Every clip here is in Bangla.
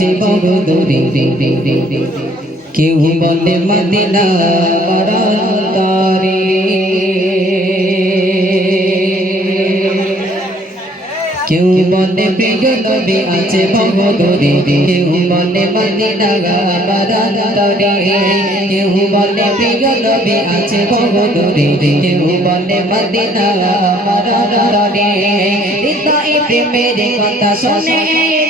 আছে বড় দূরে কেউ বলে মদিনা বরান্তরে কেউ বলে প্রিয় নবী আছে বহুদূরে, কেউ বলে মদিনা বারান্তরে, কেউ বলে প্রিয় নবী আছে বহুদূরে, কেউ বলে মদিনা বারান্তরে। হৃদয়ে প্রেমের কথা শুনে,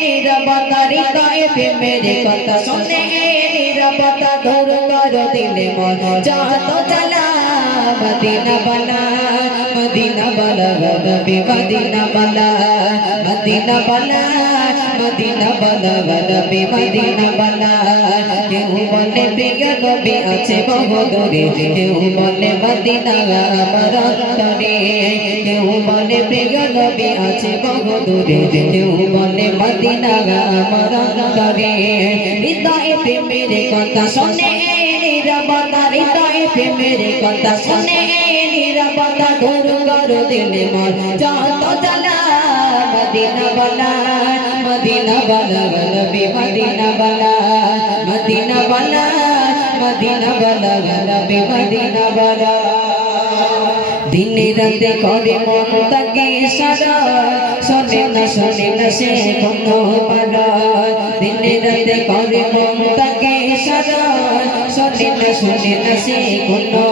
নীরবতা, হৃদয়ে প্রেমের কথা শুনে, নীরবতা ধর কর দিলে মন। যত জ্বালা, মদিনা বালা মদিনা নবী মদিনা বালা মদিনা বালা মদিনা বালা নবী মদিনা বালা। কেউ বলে, প্রিয় নবী আছে বহুদূরে কেউ বলে, মদিনা আমার অন্তরে। কেউ বলে, প্রিয় নবী আছে বহুদূরে কেউ বলে, মদিনা আমার অন্তরে। হৃদয়ে প্রেমের কথা শুনে নীরবতা, হৃদয়ে প্রেমের কথা শুনে নীরবতা দূর কর দিলে মন যত জ্বালা মদিনা বালা মদিনা বালা নবী মদিনা বালা। মদিনা বালা মদিনা বালা নবী মদিনা বালা। দিনে রাতে করে মন তাকে সারা, শোনে না শোনে না সে কোনো পারা। দিনে রাতে করে মন তাকে সারা, শোনে না শোনে না সে কোনো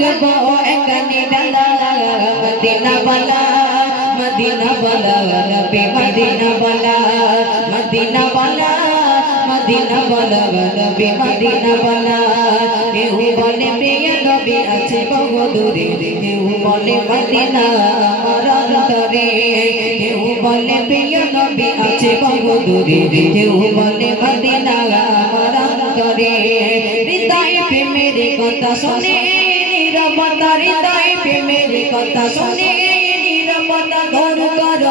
থাকব একানি ডালা মদিনা বালা মদিনা বালা নবী মদিনা বালা মদিনা বালা মদিনা বালা নবী মদিনা বালা কেউ বলে প্রিয় নবী আছে বহু দূরে কেউ বলে মদিনা আমার অন্তরে কেউ বলে প্রিয় নবী আছে বহু দূরে কেউ বলে মদিনা আমার অন্তরে হৃদয় প্রেমের কথা শুনে নীরবতা হৃদয় প্রেমের কথা শুনে নীরবতা দূর কর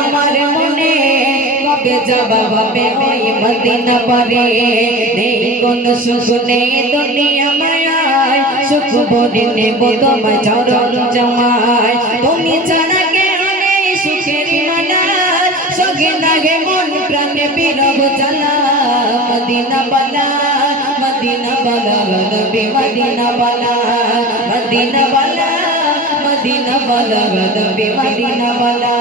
আমার মনে কবে যাবা ভাবে ওই মদিনা পারে নেই কোন সুখ নেই দুনিয়া মায়ায় সুখ ভরে নেব তোমায় চরণ জমায় তুমি ছাড়া কেউ নেই সুখের মালা সগে লাগে মন প্রাণে বিরব জ্বালা মদিনা বালা মদিনা বালা নবী মদিনা বালা মদিনা বালা মদিনা বালা নবী মদিনা বালা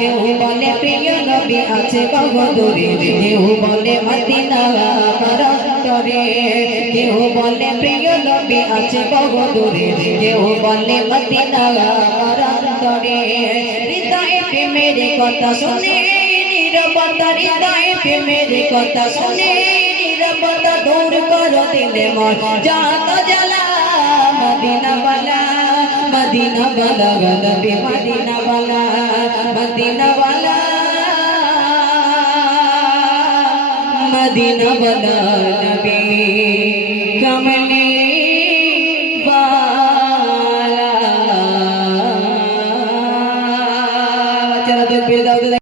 কেউ বলে প্রিয় নবী আছে বহু দূরে কেউ বলে মদিনা আমার অন্তরে কেউ বলে প্রিয় নবী আছে বহু দূরে কেউ বলে মদিনা আমার অন্তরে হৃদয়ে প্রেমের কথা শুনে নীরবতা, হৃদয়ে প্রেমের কথা শুনে নীরবতা দূর কর দিলে মন। যত জ্বালা, মদিনা বালা মদিনা বালা নবী মদিনা মদিনা বালা নবী কমলে